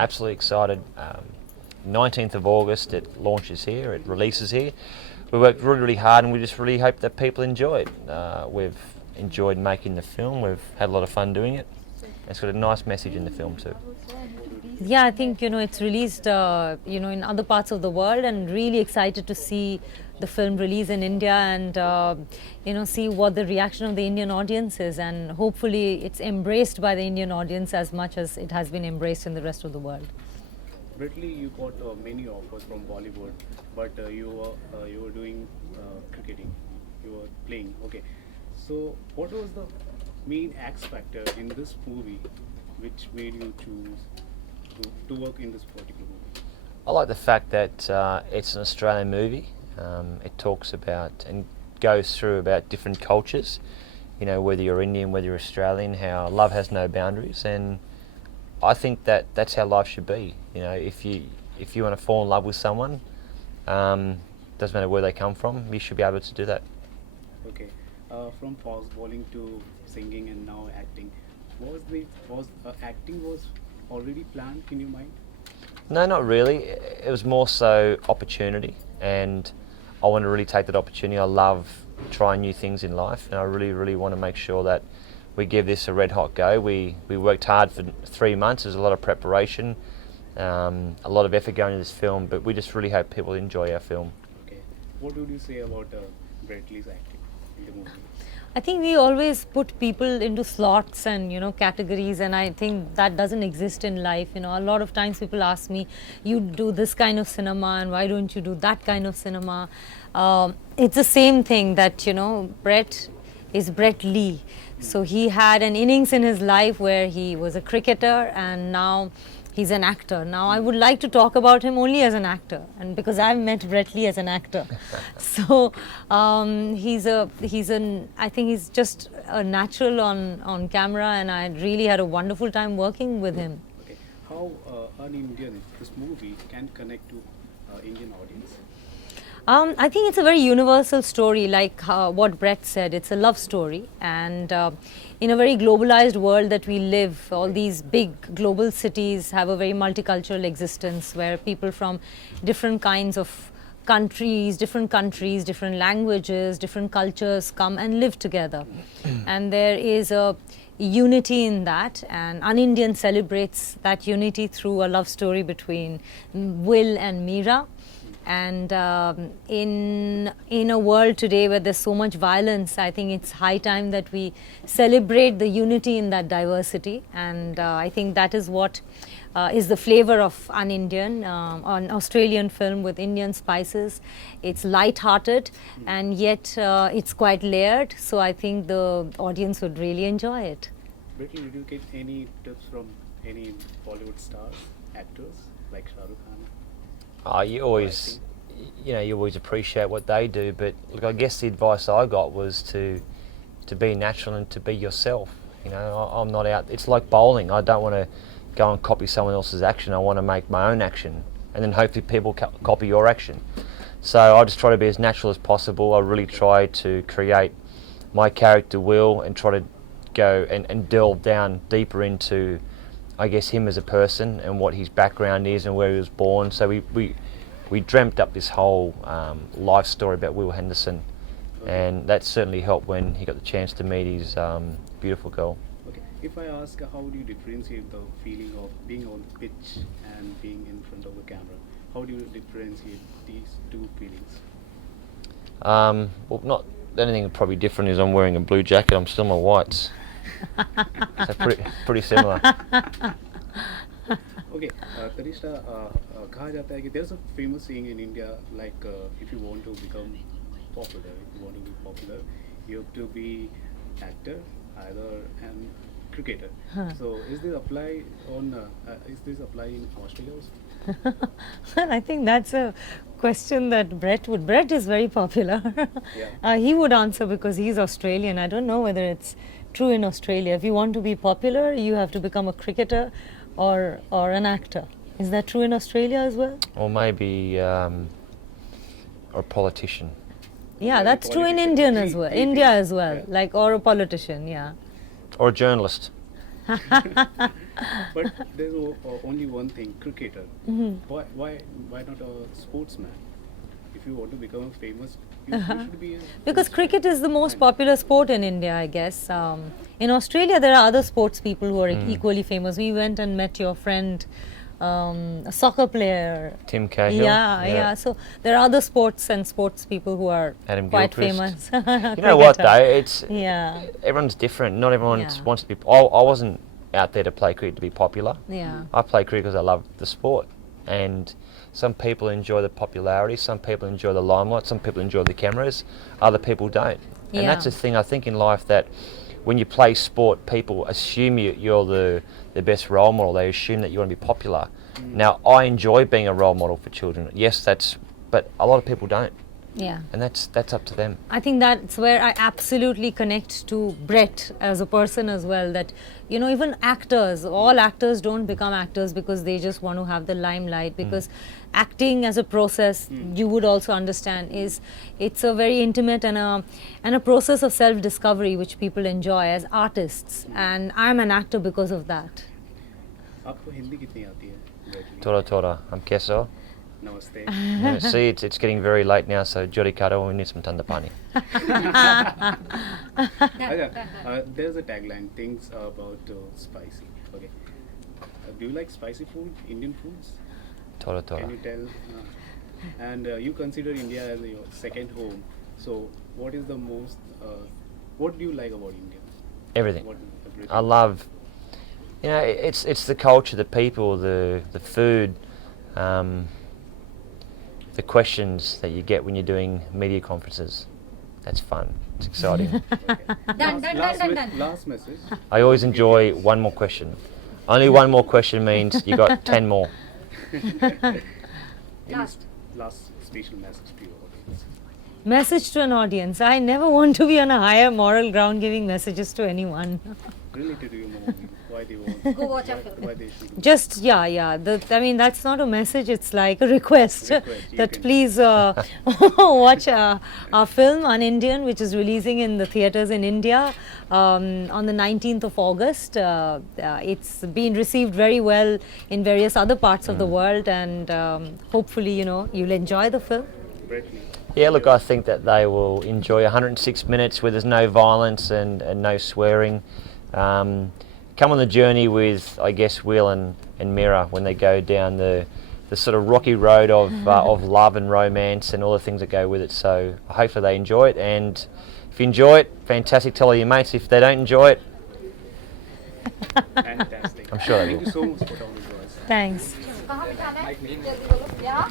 Absolutely excited. 19th of August it launches here, it releases here. We worked really, really hard and we just really hope that people enjoy it. We've enjoyed making the film, we've had a lot of fun doing it. It's got a nice message in the film too. Yeah, I think it's released in other parts of the world, and really excited to see the film release in India and see what the reaction of the Indian audience is, and hopefully it's embraced by the Indian audience as much as it has been embraced in the rest of the world. Bradley, you got many offers from Bollywood, but you were doing cricketing, you were playing. Okay, so what was the main X factor in this movie which made you choose to work in this particular movie? I like the fact that it's an Australian movie. It talks about and goes through about different cultures, whether you're Indian, whether you're Australian, how love has no boundaries, and I think that that's how life should be. If you want to fall in love with someone, doesn't matter where they come from, you should be able to do that. Okay, from fast bowling to singing and now acting, acting was already planned in your mind? No, not really. It was more so opportunity, and I want to really take that opportunity. I love trying new things in life, and I really, really want to make sure that we give this a red hot go. We worked hard for 3 months. There's a lot of preparation, a lot of effort going into this film, but we just really hope people enjoy our film. Okay. What would you say about Bradley's acting in the movie? I think we always put people into slots and categories, and I think that doesn't exist in life. A lot of times people ask me, you do this kind of cinema and why don't you do that kind of cinema? It's the same thing that Brett is Brett Lee. So he had an innings in his life where he was a cricketer, and now he's an actor. Now I would like to talk about him only as an actor, and because I've met Brett Lee as an actor. So I think he's just a natural on camera, and I really had a wonderful time working with him. Okay. How un-Indian this movie can connect to Indian audience? I think it's a very universal story, like what Brett said. It's a love story, and in a very globalized world that we live, all these big global cities have a very multicultural existence where people from different kinds of countries, different languages, different cultures come and live together. And there is a unity in that, and Un-Indian celebrates that unity through a love story between Will and Meera. And in a world today where there's so much violence, I think it's high time that we celebrate the unity in that diversity. And I think that is what is the flavor of Un-Indian, an Australian film with Indian spices. It's light-hearted and yet it's quite layered. So I think the audience would really enjoy it. Bradley, did you get any tips from any Bollywood stars, actors like Shah Rukh Khan? You always appreciate what they do, but look, I guess the advice I got was to be natural and to be yourself. I'm not out. It's like bowling. I don't want to go and copy someone else's action. I want to make my own action, and then hopefully people copy your action. So I just try to be as natural as possible. I really try to create my character Will and try to go and delve down deeper into, I guess, him as a person and what his background is and where he was born. So we dreamt up this whole life story about Will Henderson, and that certainly helped when he got the chance to meet his beautiful girl. Okay. If I ask, how do you differentiate the feeling of being on pitch and being in front of the camera? How do you differentiate these two feelings? Well, not anything probably different is I'm wearing a blue jacket. I'm still in my whites. So pretty similar. Okay, Tanisha, कहा जाता है कि there's a famous saying in India, like if you want to become popular, you have to be actor, either and cricketer. So is this apply in Australia also? Well, I think that's a question that Brett is very popular. Yeah. He would answer because he's Australian. I don't know whether it's true in Australia. If you want to be popular, you have to become a cricketer or an actor. Is that true in Australia as well? Or maybe a politician. Yeah, that's true in India as well. Yeah. Like, or a politician, yeah. Or a journalist. But there's only one thing, cricketer. Why not a sportsman? If you want to become famous, you should be a Because sportsman. cricket is the most popular sport in India, I guess. In Australia, there are other sports people who are equally famous. We went and met your friend, a soccer player. Tim Cahill. Yeah. So there are other sports and sports people who are Adam quite Gilchrist. famous. You know what Cricketer. though? It's Yeah. everyone's different. Not everyone Yeah. wants to be. I wasn't out there to play cricket to be popular. Yeah. I play cricket because I love the sport, and some people enjoy the popularity, some people enjoy the limelight, some people enjoy the cameras, other people don't. And that's the Yeah. thing I think in life, that when you play sport, people assume you're the best role model. They assume that you want to be popular. Now, I enjoy being a role model for children. Yes, but a lot of people don't, Yeah. and that's up to them. I think that's where I absolutely connect to Brett as a person as well. That, even actors, all actors don't become actors because they just want to have the limelight. Because acting as a process, you would also understand, it's a very intimate and a process of self-discovery which people enjoy as artists. And I'm an actor because of that. आपको हिंदी कितनी आती है? Gradually. Tora tora, I'm Keso. Namaste. See, it's getting very late now, so Jodi Kato, we need some tanda pani. There's a tagline, things about spicy. Okay. Do you like spicy food, Indian foods? Tora tora. Can you tell? And you consider India as your second home. So, what is the most? What do you like about India? Everything. Everything. I love, it's the culture, the people, the food, the questions that you get when you're doing media conferences. That's fun. It's exciting. Last message. I always enjoy one more question. Only one more question means you got 10 more. Last special message to your audience. Message to an audience. I never want to be on a higher moral ground giving messages to anyone. Related to your movie, why they want? Go watch a film. Why they should? Just, yeah. That's not a message, it's like a request, Request, you that can- please watch our film, UNindian, which is releasing in the theatres in India on the 19th of August. It's been received very well in various other parts of the world, and hopefully, you'll enjoy the film. Bradley. Yeah, look, I think that they will enjoy 106 minutes where there's no violence and no swearing. Come on the journey with, I guess, Will and Mira when they go down the sort of rocky road of love and romance and all the things that go with it. So hopefully they enjoy it, and if you enjoy it, fantastic, tell all your mates. If they don't enjoy it, Fantastic. I'm sure they Thank will. you so much for all the advice. Thanks. कहाँ बिठाना है? जल्दी बोलो। यहाँ?